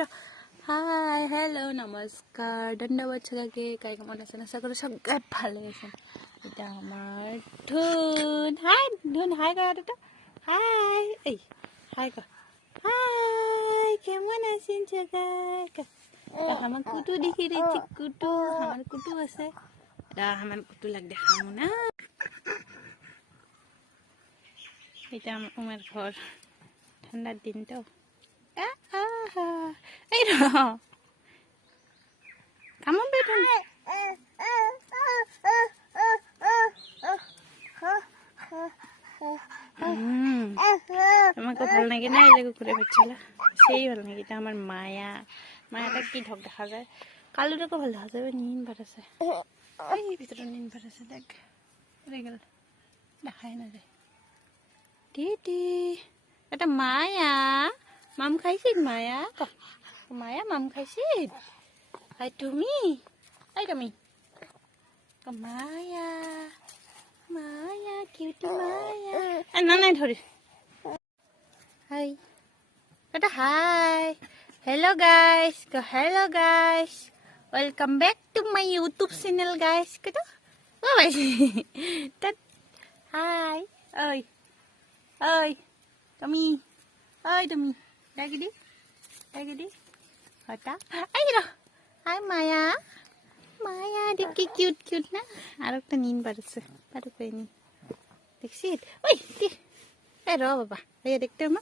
hi hello' নমস্কাৰ ধন্যবাদ সবাইকে কাই কেমন আছেন আশা করি সবাই ভালো আছেন এটা আমার ধুন হাই কর এটা হাই এই হাই কর হাই কেমন আছেন সবাই আমার কুটু দেখি রেছি কুটু আমার কুটু আছে আমার কুটু লাগ দেখাম না এটা আমার ঘর ঠান্ডার দিন তো এই কেমন বেঠুন তোমাকে ভাল নাকি না এই জায়গা ঘুরে বেড়াচ্ছিল সেই ভাল নাকি এটা আমার মায়াটা কি ঢক দেখা যায় কালোটাকে ভাল দেখা যাবে নিন ভাত আছে এই ভিতরে নিন ভাত আছে দেখ গেল দেখাই না যায় দিদি এটা মায়া মাম খাইছিস মায়া মায়া মাম খাইছিস হাই তুমি মায়া মায়া কিউটি মায়া না নাই ধরি হাই এটা high hello guys welcome back to my YouTube channel guys kata bye tat hi oi Tommy lagi di hota ayo hi Maya দেখি কিউট না আর একটা নিন পারছে পারো কই নি দেখছি ওই এ র বাবা এই দেখতে মা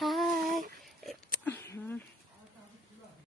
হাই